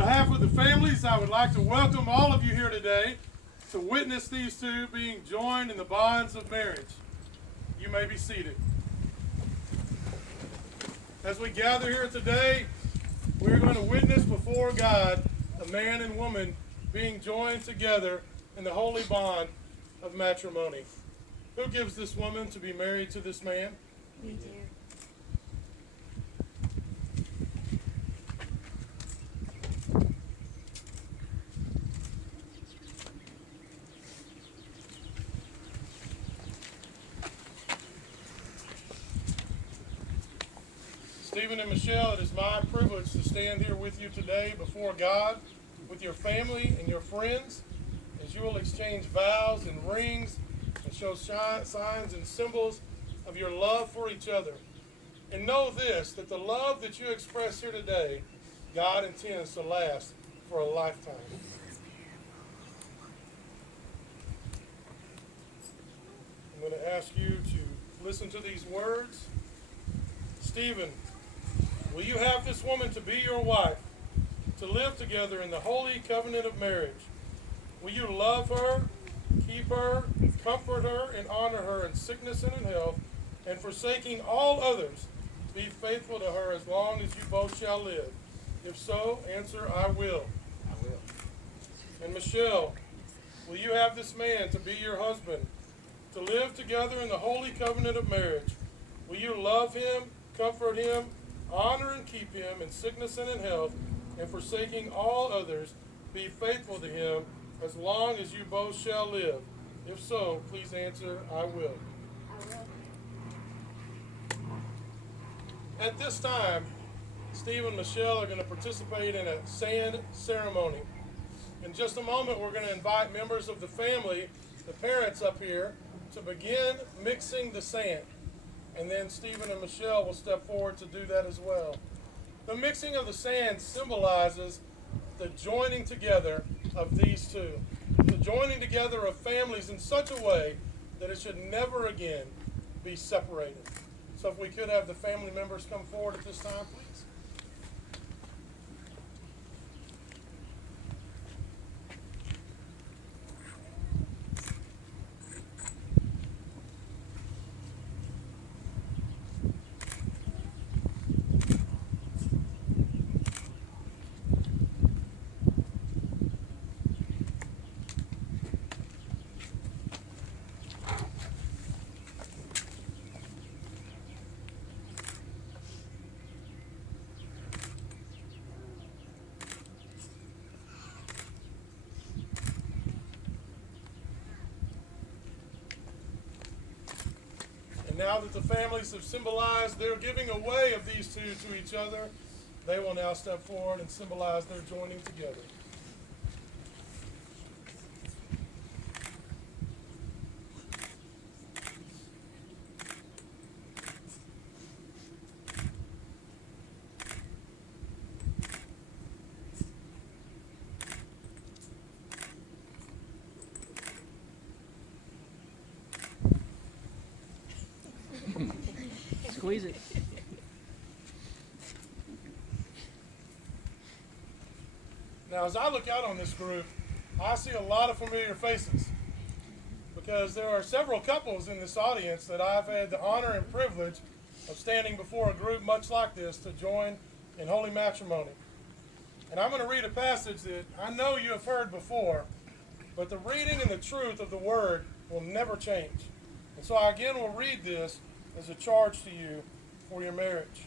behalf of the families, I would like to welcome all of you here today to witness these two being joined in the bonds of marriage. You may be seated. As we gather here today, we're going to witness before God a man and woman being joined together in the holy bond of matrimony. Who gives this woman to be married to this man? We do. Stephen and Michelle, it is my privilege to stand here with you today before God, with your family and your friends, as you will exchange vows and rings and show signs and symbols of your love for each other. And know this, that the love that you express here today, God intends to last for a lifetime. I'm going to ask you to listen to these words. Stephen, will you have this woman to be your wife, to live together in the holy covenant of marriage? Will you love her, keep her, comfort her, and honor her in sickness and in health, and forsaking all others, be faithful to her as long as you both shall live? If so, answer, I will. I will. And Michelle, will you have this man to be your husband, to live together in the holy covenant of marriage? Will you love him, comfort him, honor and keep him in sickness and in health, and forsaking all others, be faithful to him as long as you both shall live? If so, please answer, I will. I will. At this time, Steve and Michelle are going to participate in a sand ceremony. In just a moment, we're going to invite members of the family, the parents up here, to begin mixing the sand. And then Stephen and Michelle will step forward to do that as well. The mixing of the sand symbolizes the joining together of these two. The joining together of families in such a way that it should never again be separated. So if we could have the family members come forward at this time, please. Now that the families have symbolized their giving away of these two to each other, they will now step forward and symbolize their joining together. Squeeze it. Now, as I look out on this group, I see a lot of familiar faces because there are several couples in this audience that I've had the honor and privilege of standing before a group much like this to join in holy matrimony. And I'm going to read a passage that I know you have heard before, but the reading and the truth of the word will never change. And so I again will read this as a charge to you for your marriage.